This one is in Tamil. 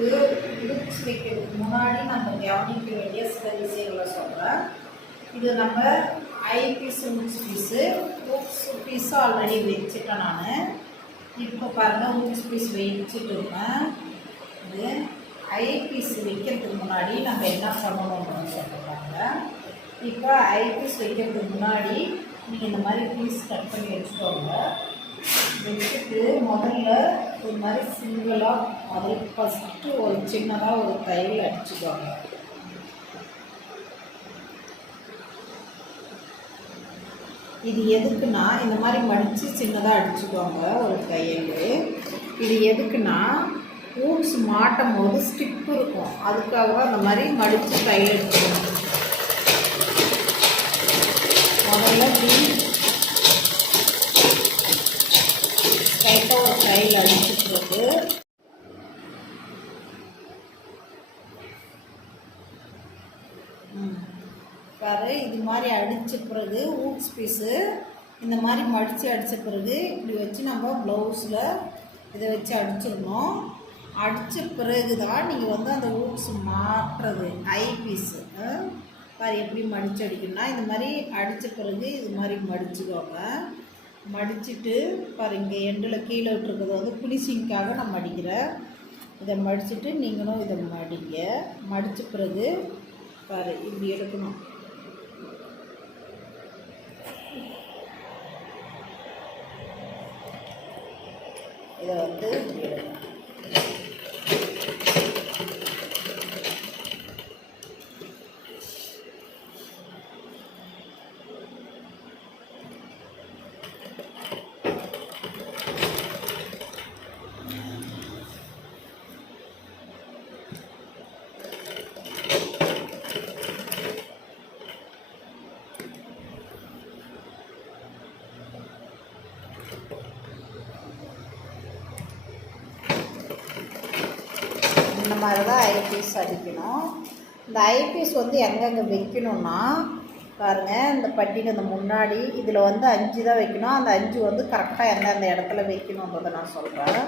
ஹூக்கு வைக்கிறதுக்கு முன்னாடி நம்ம கவனிக்க வேண்டிய சில விஷயங்களை சொல்கிறேன் இது நம்ம eye piece hooks piece hooks piece already வச்சுட்டேன் நான். இப்போ பாருங்கள் ஹூக்ஸ் பீஸ் வச்சுட்டு இருக்கேன். இது ஐ பீஸ் வைக்கிறதுக்கு முன்னாடி நம்ம என்ன பண்ணணும்னு சொல்கிறாங்க இப்போ ஐ பீஸ் வைக்கிறதுக்கு முன்னாடி நீங்கள் இந்த மாதிரி பீஸ் கட் பண்ணி வச்சுக்கோங்க. வச்சுட்டு முதல்ல ஒரு மாதிரி சிங்கிளாக முதல்ல ஃபஸ்ட்டு ஒரு சின்னதாக ஒரு தையல் அடிச்சுக்கோங்க. இது எதுக்குன்னா இந்த மாதிரி மடித்து சின்னதாக அடிச்சுக்கோங்க ஒரு தையல் இது எதுக்குன்னா ஊட்ஸ் மாட்டும் போது ஸ்டிப் இருக்கும். அதுக்காக அந்த மாதிரி மடித்து தையல் எடுத்துக்கணும் முதல்ல இப்படி டைட்டாக ஒரு தையல் அடிச்சுக்கிறது ம். பாரு இது மாதிரி அடித்த பிறகு ஊட்ஸ் பீஸு இந்த மாதிரி மடித்து அடித்த பிறகு இப்படி வச்சு நம்ம ப்ளவுஸில் இதை வச்சு அடிச்சிடணும். அடித்த பிறகு தான் நீங்கள் வந்து அந்த ஊட்ஸ் மாட்டுறது ஐ பீஸு பாரு எப்படி மடித்து அடிக்கணும்னா இந்த மாதிரி அடித்த பிறகு இது மாதிரி மடிச்சுக்கோங்க. மடிச்சுட்டு பாரு இங்கே எண்டில் கீழே விட்டுருக்கிறது வந்து ஃபினிஷிங்க்காக நான் மடிக்கிறேன். இதை மடிச்சுட்டு நீங்களும் இதை மடிங்க. மடித்த பிறகு பாரு இப்படி எடுக்கணும். இதை வந்து இந்த மாதிரி தான் ஐபீஸ் அடிக்கணும். இந்த ஐபீஸ் வந்து எங்கெங்கே வைக்கணும்னா பாருங்கள் இந்த பட்டிக்கு இந்த முன்னாடி இதில் வந்து அஞ்சு தான் வைக்கணும். அந்த அஞ்சு வந்து கரெக்டாக எந்தெந்த இடத்துல வைக்கணுன்றதை நான் சொல்கிறேன்